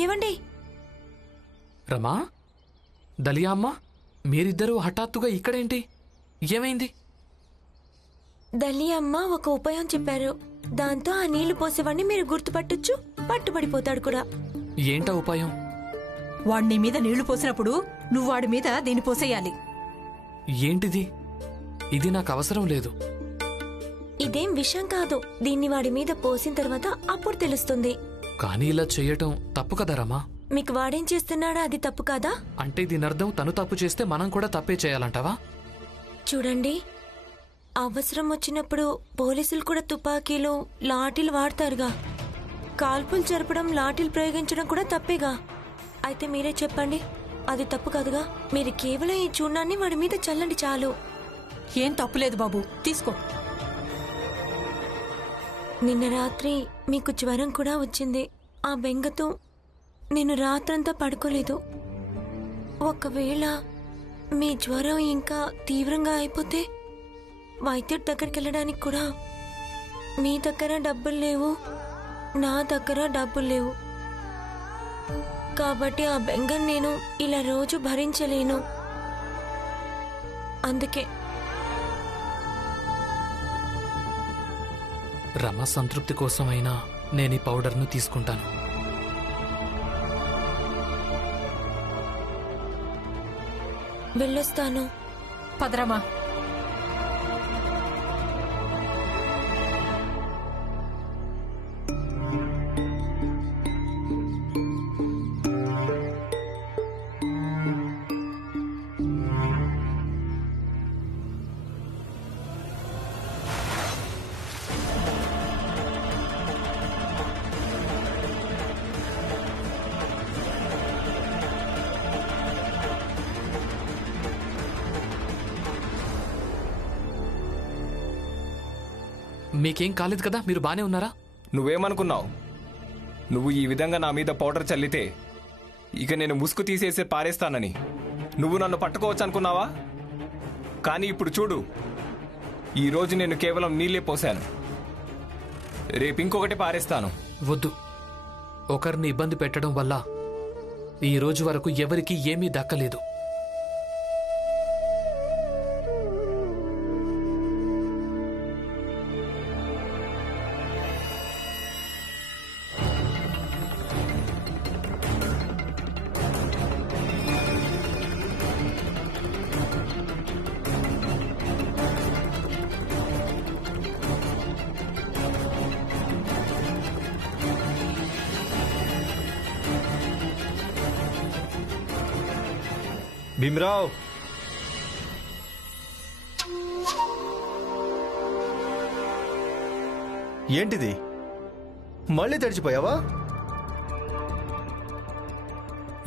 ఏవండి? రమా, దలియా అమ్మ, మీరిద్దరూ హఠాత్తుగా ఇక్కడేంటి? ఏమైంది? దలియా అమ్మ ఒక ఉపాయం చెప్పారు. దాంతో ఆ నీళ్లు పోసేవాడిని మీరు గుర్తుపట్టొచ్చు, పట్టుబడిపోతాడు కూడా. ఏంటా ఉపాయం? వాణ్ణి మీద నీళ్లు పోసినప్పుడు నువ్వు వాడి మీద దీన్ని పోసేయాలి. ఏంటిది? ఇది నాకు అవసరం లేదు. ఇదేం విషయం కాదు. దీన్ని వాడి మీద పోసిన తర్వాత అప్పుడు తెలుస్తుంది. కానీ ఇలా చెయ్యటం తప్పు కదా రమా? మీకు వాడేం చేస్తున్నాడా అది తప్పు కాదా? అంటే దీనర్థం తను తప్పు చేస్తే మనం కూడా తప్పే చేయాలంటావా? చూడండి, అవసరం వచ్చినప్పుడు పోలీసులు కూడా తుపాకీలు, లాఠీలు వాడతారుగా. కాల్పులు జరపడం, లాఠీలు ప్రయోగించడం కూడా తప్పేగా. అయితే మీరే చెప్పండి, అది తప్పు కాదుగా? మీరు కేవలం ఈ చూర్ణాన్ని వాడి మీద చల్లండి చాలు. ఏం తప్పులేదు బాబు, తీసుకో. నిన్న రాత్రి మీకు జ్వరం కూడా వచ్చింది. ఆ బెంగతో నేను రాత్రంతా పడుకోలేదు. ఒకవేళ మీ జ్వరం ఇంకా తీవ్రంగా అయిపోతే వైద్యుడి దగ్గరికి వెళ్ళడానికి కూడా మీ దగ్గర డబ్బులు లేవు, నా దగ్గర డబ్బులు లేవు. కాబట్టి ఆ బెంగను నేను ఇలా రోజు భరించలేను. అందుకే రమ సంతృప్తి కోసమైనా నేను ఈ పౌడర్ను తీసుకుంటాను. వెళ్ళొస్తాను. పదరమా. మీకేం కాలేదు కదా? మీరు బానే ఉన్నారా? నువ్వేమనుకున్నావు? నువ్వు ఈ విధంగా నా మీద పౌడర్ చల్లితే ఇక నేను ముసుగు తీసేసి పారేస్తానని నువ్వు నన్ను పట్టుకోవచ్చు అనుకున్నావా? కానీ ఇప్పుడు చూడు, ఈరోజు నేను కేవలం నీళ్ళే పోశాను, రేపు ఇంకొకటి పారేస్తాను. వద్దు. ఒకరిని ఇబ్బంది పెట్టడం వల్ల ఈ రోజు వరకు ఎవరికీ ఏమీ దక్కలేదు. భీమరావ్, ఏంటిది? మళ్ళీ తడిచిపోయావా?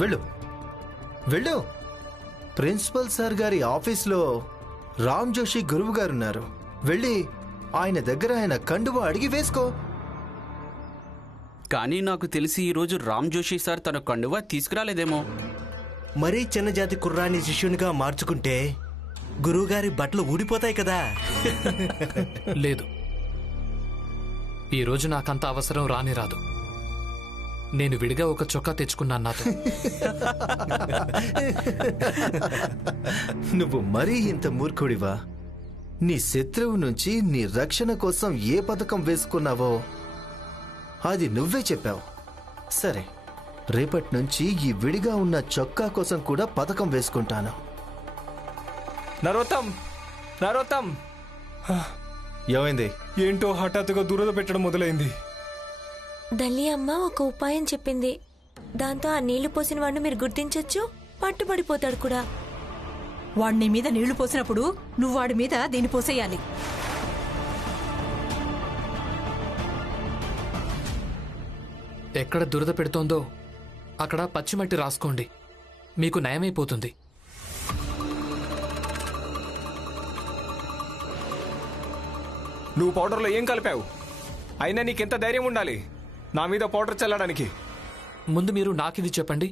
వెళ్ళు వెళ్ళు. ప్రిన్సిపల్ సార్ గారి ఆఫీస్లో రామ్ జోషి గురువు గారున్నారు. వెళ్ళి ఆయన దగ్గర ఆయన కండువా అడిగి వేసుకో. కానీ నాకు తెలిసి ఈరోజు రామ్ జోషి సార్ తన కండువా తీసుకురాలేదేమో. మరీ చిన్న జాతి కుర్రాన్ని శిష్యునిగా మార్చుకుంటే గురువుగారి బట్టలు ఊడిపోతాయి కదా. లేదు, ఈరోజు నాకంత అవసరం రానే రాదు. నేను విడిగా ఒక చొక్కా తెచ్చుకున్నాను నాతో. నువ్వు మరీ ఇంత మూర్ఖుడివా? నీ శత్రువు నుంచి నీ రక్షణ కోసం ఏ పథకం వేసుకున్నావో అది నువ్వే చెప్పావు. సరే, రేపటి నుంచి ఈ విడిగా ఉన్న చొక్కా కోసం కూడా పథకం వేసుకుంటాను. నరోత్తం, నరోత్తం, ఏమైంది? ఏంటో హఠాత్తుగా దురద పెట్టడం మొదలైంది. దలియా అమ్మ ఒక ఉపాయం చెప్పింది. దాంతో ఆ నీళ్లు పోసిన వాడిని మీరు గుర్తించొచ్చు, పట్టుబడిపోతాడు కూడా. వాణ్ణి మీద నీళ్లు పోసినప్పుడు నువ్వు వాడి మీద దీన్ని పోసేయాలి. ఎక్కడ దురద పెడుతోందో అక్కడ పచ్చిమట్టి రాసుకోండి, మీకు నయమైపోతుంది. నువ్వు పౌడర్లో ఏం కలిపావు? అయినా నీకెంత ధైర్యం ఉండాలి నా మీద పౌడర్ చల్లడానికి? ముందు మీరు నాకిది చెప్పండి,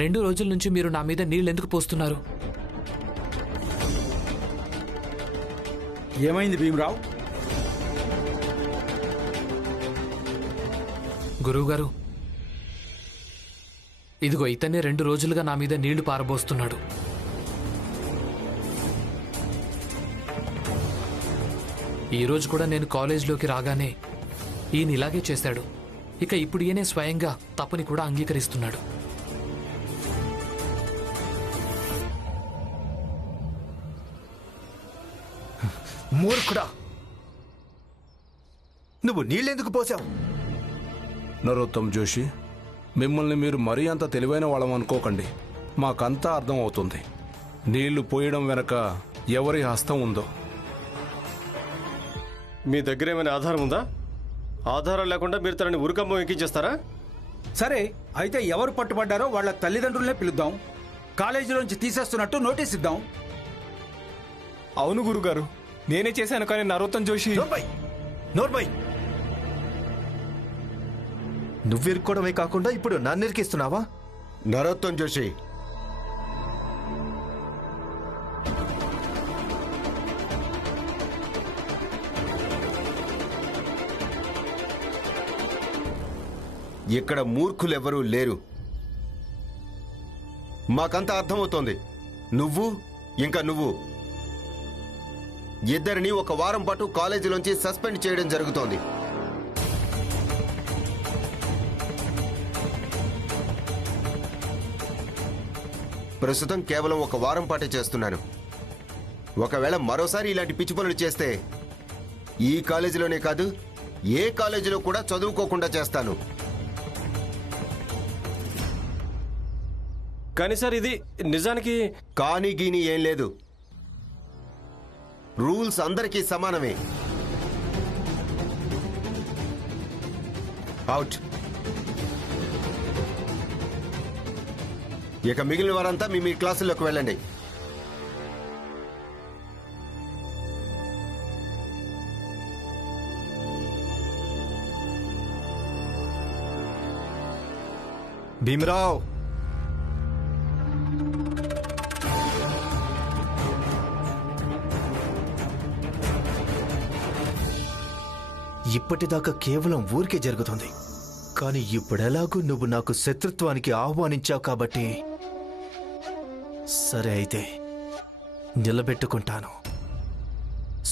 2 రోజుల నుంచి మీరు నా మీద నీళ్ళెందుకు పోస్తున్నారు? ఏమైంది భీమరావు? గురువుగారు, ఇదిగో ఇతనే 2 రోజులుగా నా మీద నీళ్లు పారబోస్తున్నాడు. ఈరోజు కూడా నేను కాలేజీలోకి రాగానే ఈయన ఇలాగే చేశాడు. ఇక ఇప్పుడు ఈయనే స్వయంగా తప్పుని కూడా అంగీకరిస్తున్నాడు. మూర్ఖుడా, నువ్వు నీళ్ళెందుకు పోసావు? నరోత్తమ్ జోషి, మిమ్మల్ని మీరు మరీ అంత తెలివైన వాళ్ళం అనుకోకండి. మాకంతా అర్థం అవుతుంది నీళ్లు పోయడం వెనక ఎవరి హస్తం ఉందో. మీ దగ్గర ఏమైనా ఆధారం ఉందా? ఆధారం లేకుండా మీరు తనని ఉరికంబం ఎక్కించేస్తారా? సరే, అయితే ఎవరు పట్టుబడ్డారో వాళ్ళ తల్లిదండ్రులనే పిలుద్దాం. కాలేజీలోంచి తీసేస్తున్నట్టు నోటీస్ ఇద్దాం. అవును గురుగారు, నేనే చేశాను. కానీ నరోత్తమ్ జోషి నోర్మై, నువ్విరుక్కోవడమే కాకుండా ఇప్పుడు నన్ను ఇరికిస్తున్నావా? నరోత్తమ్ జోషి, ఇక్కడ మూర్ఖులెవరూ లేరు. మాకంతా అర్థమవుతోంది. నువ్వు ఇంకా నువ్వు ఇద్దరిని 1 వారం పాటు కాలేజీలోంచి సస్పెండ్ చేయడం జరుగుతోంది. ప్రస్తుతం కేవలం 1 వారం పాటే చేస్తున్నాను. ఒకవేళ మరోసారి ఇలాంటి పిచ్చి పనులు చేస్తే ఈ కాలేజీలోనే కాదు, ఏ కాలేజీలో కూడా చదువుకోకుండా చేస్తాను. కానీ సార్, ఇది నిజానికి కానీ గీని ఏం లేదు. రూల్స్ అందరికీ సమానమే. అవుట్. ఇక మిగిలిన వారంతా మీ క్లాసుల్లోకి వెళ్ళండి. భీమరావ్, ఇప్పటిదాకా కేవలం ఊరికే జరుగుతుంది. కానీ ఇప్పుడెలాగూ నువ్వు నాకు శత్రుత్వానికి ఆహ్వానించావు కాబట్టి సరే, అయితే నిలబెట్టుకుంటాను.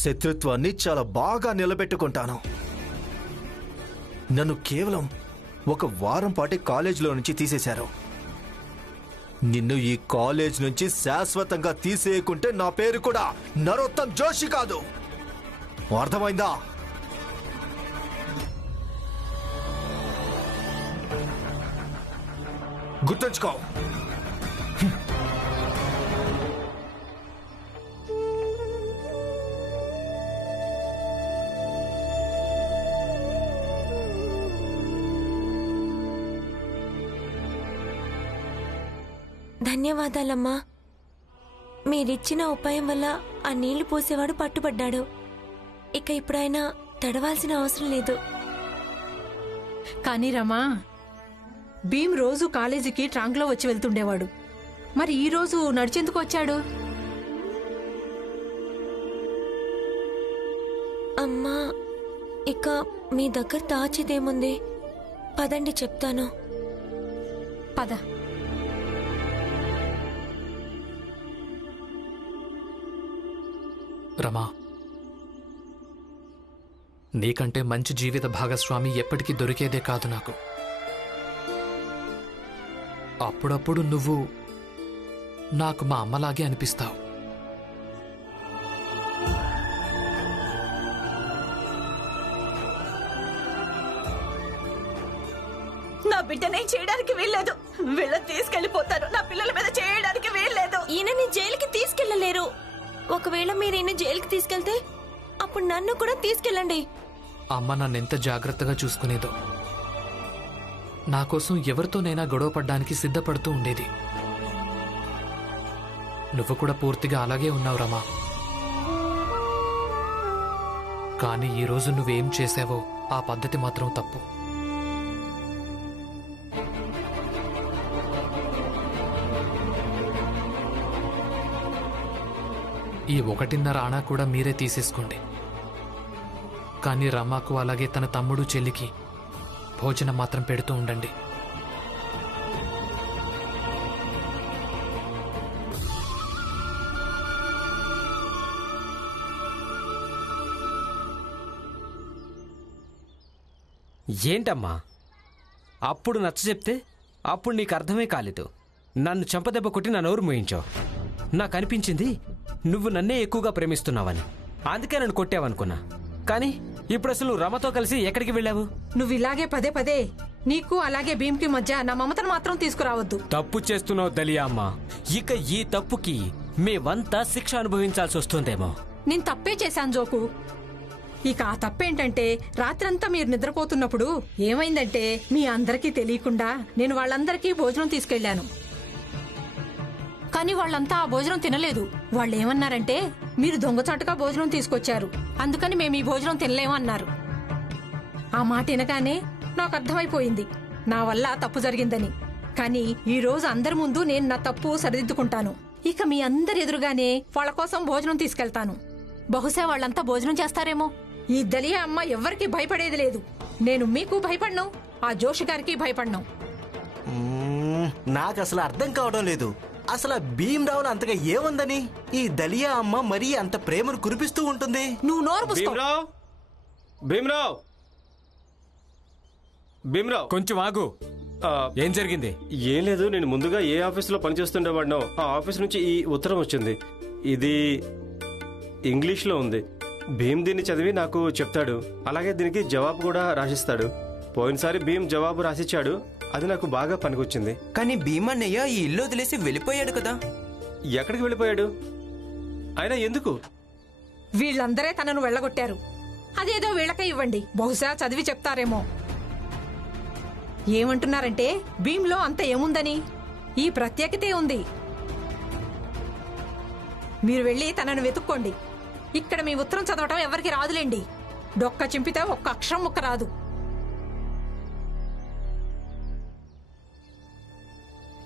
శత్రుత్వాన్ని చాలా బాగా నిలబెట్టుకుంటాను. నన్ను కేవలం 1 వారం పాటే కాలేజీలో నుంచి తీసేశారు. నిన్ను ఈ కాలేజ్ నుంచి శాశ్వతంగా తీసేయకుంటే నా పేరు కూడా నరోత్తమ్ జోషి కాదు. అర్థమైందా? గుర్తుంచుకో. ధన్యవాదాలమ్మా. మీరిచ్చిన ఉపాయం వల్ల ఆ నీళ్లు పోసేవాడు పట్టుబడ్డాడు. ఇక ఇప్పుడైనా తడవాల్సిన అవసరం లేదు. కానీ రమా, భీమ్ రోజు కాలేజీకి ట్రాంక్లో వచ్చి వెళ్తుండేవాడు. మరి ఈ రోజు నడిచేందుకు వచ్చాడు? అమ్మా, ఇక మీ దగ్గర దాచేదేముంది? పదండి, చెప్తాను. పద. రమా, నీకంటే మంచి జీవిత భాగస్వామి ఎప్పటికీ దొరికేదే కాదు నాకు. అప్పుడప్పుడు నువ్వు నాకు మా అమ్మలాగే అనిపిస్తావు. నా బిడ్డనేం చేయడానికి వీల్లేదు. వీళ్ళని తీసుకెళ్లిపోతారు. నా పిల్లల మీద చేయడానికి వీల్లేదు. ఈయనని జైలుకి తీసుకెళ్లలేరు. ఒకవేళ మీరు ఈయన జైలుకి తీసుకెళ్తే అప్పుడు నన్ను కూడా తీసుకెళ్ళండి. అమ్మ నన్నెంత జాగ్రత్తగా చూసుకునేదో. నా కోసం ఎవరితోనైనా గొడవ పడ్డానికి సిద్ధపడుతూ ఉండేది. నువ్వు కూడా పూర్తిగా అలాగే ఉన్నావు రమా. కానీ ఈరోజు నువ్వేం చేశావో ఆ పద్ధతి మాత్రం తప్పు. ఈ 1.5 ఆనా కూడా మీరే తీసేసుకోండి. కానీ రమాకు అలాగే తన తమ్ముడు చెల్లికి భోజనం మాత్రం పెడుతూ ఉండండి. ఏంటమ్మా అప్పుడు నచ్చ చెప్తే అప్పుడు నీకు అర్థమే కాలేదు. నన్ను చెంపదెబ్బ కొట్టి నా నోరు మూయించావు. నాకు అనిపించింది నువ్వు నన్నే ఎక్కువగా ప్రేమిస్తున్నావని, అందుకే నన్ను కొట్టావనుకున్నా. కానీ ఇప్పుడు అసలు నువ్వు రమతో కలిసి ఎక్కడికి వెళ్ళావు? నువ్వు ఇలాగే పదే పదే నీకు అలాగే భీమ్కి మధ్య నా మమతను మాత్రం తీసుకురావద్దు. తప్పు చేస్తున్నావు దలియా అమ్మా. ఇక ఈ తప్పుకి మేమంతా శిక్ష అనుభవించాల్సి వస్తుందేమో. నేను తప్పే చేశాను జోకు. ఇక ఆ తప్పేంటంటే రాత్రంతా మీరు నిద్రపోతున్నప్పుడు ఏమైందంటే మీ అందరికీ తెలియకుండా నేను వాళ్ళందరికీ భోజనం తీసుకెళ్లాను. కానీ వాళ్ళంతా ఆ భోజనం తినలేదు. వాళ్ళు ఏమన్నారంటే మీరు దొంగచాటుగా భోజనం తీసుకొచ్చారు, అందుకని మేము ఈ భోజనం తినలేము అన్నారు. ఆ మాట వినగానే నాకు అర్థమైపోయింది నా వల్ల తప్పు జరిగిందని. కానీ ఈ రోజు అందరి ముందు నేను నా తప్పు సరిదిద్దుకుంటాను. ఇక మీ అందరి ఎదురుగానే వాళ్ళ కోసం భోజనం తీసుకెళ్తాను. బహుశా వాళ్ళంతా భోజనం చేస్తారేమో. ఈ దలియా అమ్మ ఎవ్వరికీ భయపడేది లేదు. నేను మీకు భయపడ్ను, ఆ జోషి గారికి భయపడ్ను. నాకు అసలు అర్థం కావడం లేదు. అసలు భీమరావులో అంతగా ఏముందని ఈ దలియా అమ్మ మరీ అంత ప్రేమను కురిపిస్తూ ఉంటుంది? నువ్వు నోరు మూసుకో. భీమరావు కొంచెం ఆగు. ఏం జరిగింది? ఏం లేదు, నేను ముందుగా ఏ ఆఫీసులో పనిచేస్తుండేవాడినో ఆ ఆఫీస్ నుంచి ఈ ఉత్తరం వచ్చింది. ఇది ఇంగ్లీష్లో ఉంది. భీమ్ దీన్ని చదివి నాకు చెప్తాడు, అలాగే దీనికి జవాబు కూడా రాసిస్తాడు. పోయినసారి భీమ్ జవాబు రాసిచ్చాడు, అది నాకు బాగా పనికొచ్చింది. కానీ భీమ్ అన్నయ్య ఈ ఇల్లు వదిలేసి వెళ్ళిపోయాడు కదా. ఎక్కడికి వెళ్ళిపోయాడు? అయినా ఎందుకు? వీళ్ళందరే తనను వెళ్ళగొట్టారు. అదేదో వీళ్ళకే ఇవ్వండి, బహుశా చదివి చెప్తారేమో. ఏమంటున్నారంటే భీమ్లో అంత ఏముందని, ఈ ప్రత్యేకతే ఉంది. మీరు వెళ్ళి తనను వెతుక్కోండి. ఇక్కడ మీ ఉత్తరం చదవటం ఎవరికి రాదులేండి. డొక్క చింపితే ఒక్క అక్షరం ముక్క రాదు.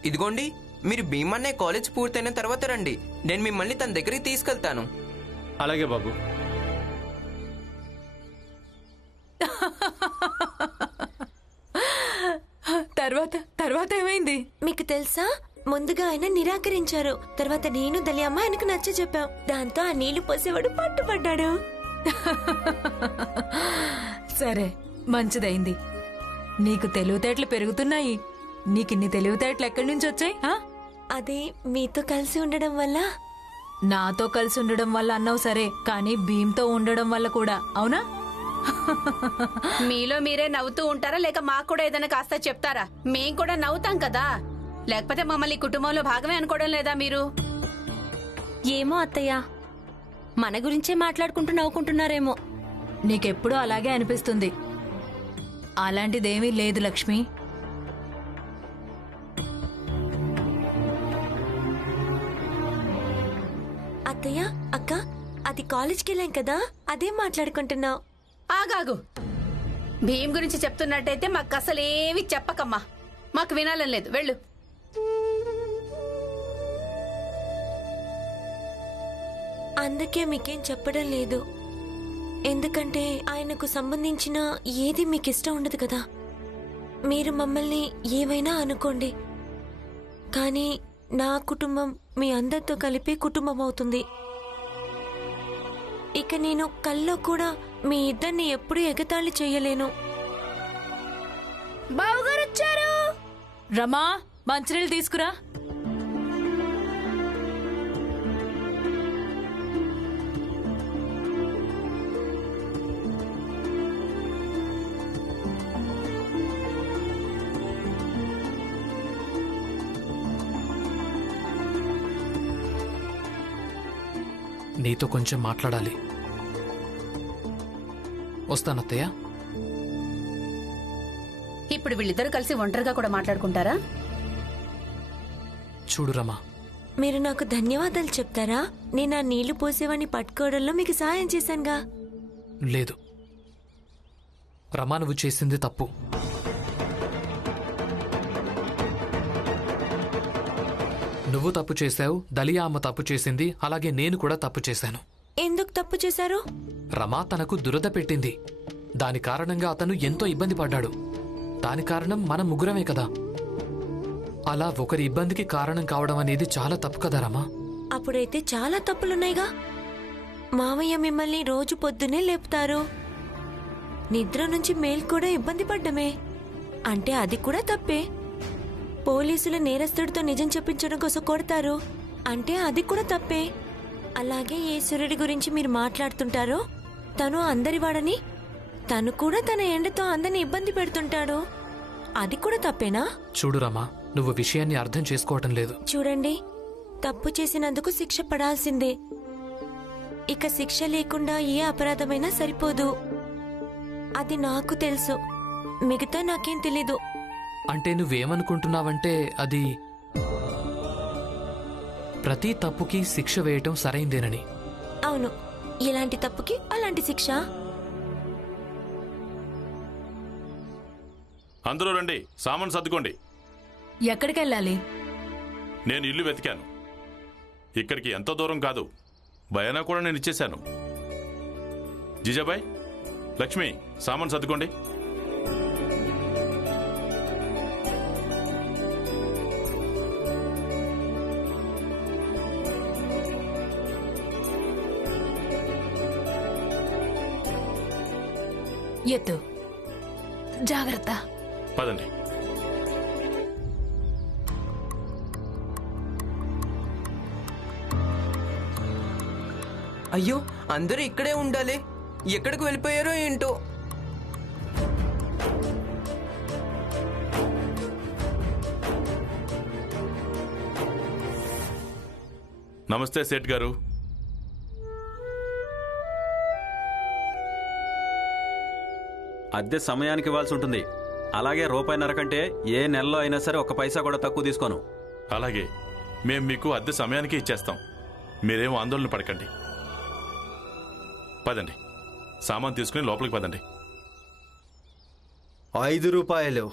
ఇదిగోండి, మీరు భీమ్ అన్నయ్య కాలేజ్ పూర్తయిన తర్వాత రండి, నేను మిమ్మల్ని తన దగ్గరికి తీసుకెళ్తాను. అలాగే బాబు. తర్వాత ఏమైంది మీకు తెలుసా? ముందుగా ఆయన నిరాకరించారు. తర్వాత నేను దలియమ్మ ఆయనకు నచ్చ చెప్పాం. దాంతో ఆ నీళ్లు పోసేవాడు పట్టుబడ్డాడు. సరే, మంచిదైంది. నీకు తెలివితేటలు పెరుగుతున్నాయి. నీకిన్ని తెలివితేటలు ఎక్కడి నుంచి వచ్చాయి? అది మీతో కలిసి ఉండడం వల్ల. నాతో కలిసి ఉండడం వల్ల అన్నావు సరే, కానీ భీమ్తో ఉండడం వల్ల కూడా, అవునా? మీలో మీరే నవ్వుతూ ఉంటారా, లేక మాకు కూడా ఏదైనా కాస్త చెప్తారా? మేం కూడా నవ్వుతాం కదా, లేకపోతే మమ్మల్ని కుటుంబంలో భాగమే అనుకోవడం లేదా మీరు? ఏమో అత్తయ్య, మన గురించే మాట్లాడుకుంటూ నవ్వుకుంటున్నారేమో. నీకెప్పుడూ అలాగే అనిపిస్తుంది. అలాంటిదేమీ లేదు లక్ష్మి. అత్తయ్య, అక్క, అది కాలేజ్కి వెళ్ళాం కదా, అదే మాట్లాడుకుంటున్నావు. ఆగాగు. భీమ్ గురించి చెప్తున్నట్టయితే మాకు అసలు ఏమి చెప్పకమ్మా, మాకు వినాలని లేదు. వెళ్ళు. అందుకే మీకేం చెప్పడం లేదు. ఎందుకంటే ఆయనకు సంబంధించిన ఏది మీకు ఇష్టం ఉండదు కదా. మీరు మమ్మల్ని ఏమైనా అనుకోండి, కానీ నా కుటుంబం మీ అందరితో కలిపి కుటుంబం అవుతుంది. ఇక నేను కల్లో కూడా మీ ఇద్దరిని ఎప్పుడూ ఎగతాళి చేయలేను. బావగారు వచ్చారు. రమా, మంచినీళ్ళు తీసుకురా. నీతో కొంచెం మాట్లాడాలి. వస్తానత్తయ్య. ఇప్పుడు వీళ్ళిద్దరూ కలిసి ఒంటరిగా కూడా మాట్లాడుకుంటారా? చూడు రమా, మీరు నాకు ధన్యవాదాలు చెప్తారా? నేను ఆ నీళ్లు పోసేవాడిని పట్టుకోవడంలో మీకు సహాయం చేశానుగా. లేదు రమా, నువ్వు చేసింది తప్పు. నువ్వు తప్పు చేశావు, దలియా అమ్మ తప్పు చేసింది, అలాగే నేను కూడా తప్పు చేశాను. ఎందుకు తప్పు చేశారు? రమా తనకు దురద పెట్టింది. దాని కారణంగా అతను ఎంతో ఇబ్బంది పడ్డాడు. దాని కారణం మన ముగ్గురమే కదా. అలా ఒకరి ఇబ్బందికి కారణం కావడం అనేది చాలా తప్పు కదా రమా. అప్పుడైతే చాలా తప్పులున్నాయిగా. మావయ్య మిమ్మల్ని రోజు పొద్దునే లేపుతారు. నిద్ర నుంచి మేల్ కూడా ఇబ్బంది పడ్డమే అంటే అది కూడా తప్పే. పోలీసులు నేరస్తుడితో నిజం చెప్పించడం కోసం కొడతారు అంటే అది కూడా తప్పే. అలాగే ఈశ్వరుడి గురించి మీరు మాట్లాడుతుంటారో తను అందరివాడని, తను కూడా తన ఎండతో అందరిని ఇబ్బంది పెడుతుంటాడు, అది కూడా తప్పేనా? చూడు రమా, నువ్వు విషయాన్ని అర్థం చేసుకోవటం లేదు. చూడండి, తప్పు చేసినందుకు శిక్ష పడాల్సిందే. ఇక శిక్ష లేకుండా ఏ అపరాధమైనా సరిపోదు. అది నాకు తెలుసు, మిగతా నాకేం తెలీదు. అంటే నువ్వేమనుకుంటున్నావంటే అది ప్రతి తప్పుకి శిక్ష వేయటం సరైందేనని. అవును, ఇలాంటి తప్పుకి అలాంటి శిక్ష. అందరూ రండి, సామాన్ సర్దుకోండి. ఎక్కడికెళ్ళాలి? నేను ఇల్లు వెతికాను. ఇక్కడికి ఎంతో దూరం కాదు, భయానా కూడా నేను ఇచ్చేశాను. జీజాబాయ్, లక్ష్మి, సామాన్ సర్దుకోండి. ఎత్తు, జాగ్రత్త. పదండి. అయ్యో, అందరూ ఇక్కడే ఉండాలి, ఎక్కడికి వెళ్ళిపోయారో ఏంటో. నమస్తే సేట్ గారు. అద్దె సమయానికి ఇవ్వాల్సి ఉంటుంది. అలాగే రూపాయిన్నర కంటే ఏ నెలలో అయినా సరే 1 పైసా కూడా తక్కువ తీసుకోను. అలాగే, మేం మీకు అద్దె సమయానికి ఇచ్చేస్తాం. మీరేం ఆందోళన పడకండి. పదండి, సామాన్ తీసుకుని లోపలికి పదండి. 5 రూపాయలు.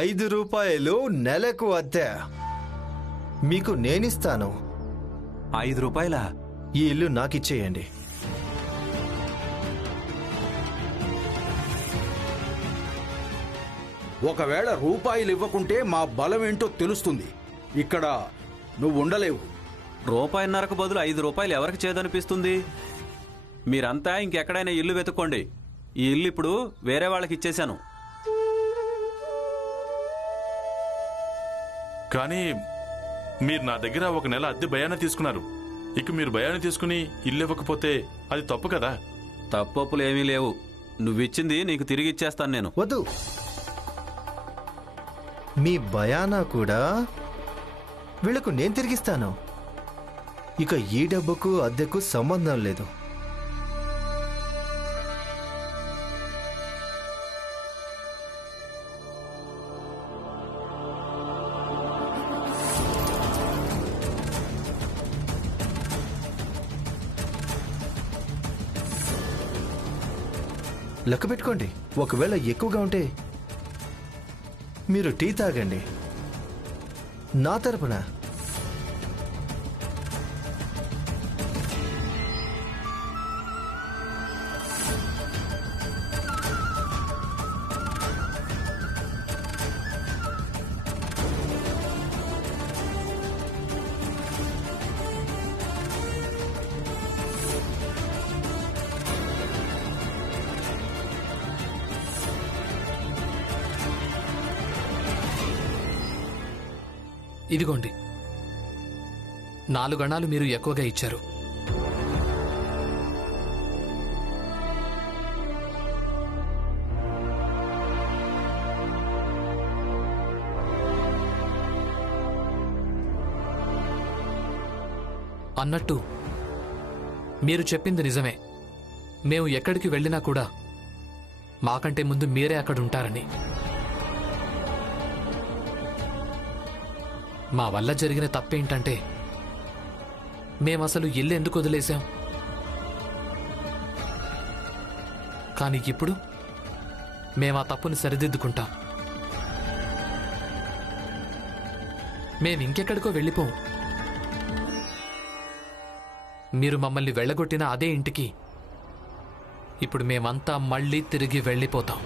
₹5 నెలకు అద్దె మీకు నేనిస్తాను. 5 రూపాయలా? ఈ ఇల్లు నాకిచ్చేయండి. ఒకవేళ రూపాయలు ఇవ్వకుంటే మా బలం ఏంటో తెలుస్తుంది. ఇక్కడ నువ్వు ఉండలేవు. రూపాయిన్నరకు బదులు 5 రూపాయలు ఎవరికి చేదనిపిస్తుంది? మీరంతా ఇంకెక్కడైనా ఇల్లు వెతుక్కోండి. ఈ ఇల్లు ఇప్పుడు వేరే వాళ్ళకి ఇచ్చేశాను. కానీ మీరు నా దగ్గర 1 నెల అద్దె భయాన్ని తీసుకున్నారు. ఇక మీరు భయాన్ని తీసుకుని ఇల్లు ఇవ్వకపోతే అది తప్పు కదా? తప్పొప్పులు ఏమీ లేవు. నువ్విచ్చింది నీకు తిరిగి ఇచ్చేస్తాను నేను. వద్దు, మీ భయానా కూడా వీళ్లకు నేను తిరిగిస్తాను. ఇక ఈ డబ్బుకు అద్దెకు సంబంధం లేదు. లెక్క పెట్టుకోండి. ఒకవేళ ఎక్కువగా ఉంటే మీరు టీ తాగండి నా తరపున. ఇదిగోండి, 4 గణాలు మీరు ఎక్కువగా ఇచ్చారు. అన్నట్టు మీరు చెప్పింది నిజమే. మేము ఎక్కడికి వెళ్ళినా కూడా మాకంటే ముందు మీరే అక్కడ ఉంటారని. మా వల్ల జరిగిన తప్పేంటంటే మేమసలు ఇల్లు ఎందుకు వదిలేశాం. కానీ ఇప్పుడు మేమా తప్పుని సరిదిద్దుకుంటాం. మేమింకెక్కడికో వెళ్ళిపోం. మీరు మమ్మల్ని వెళ్ళగొట్టిన అదే ఇంటికి ఇప్పుడు మేమంతా మళ్ళీ తిరిగి వెళ్ళిపోతాం.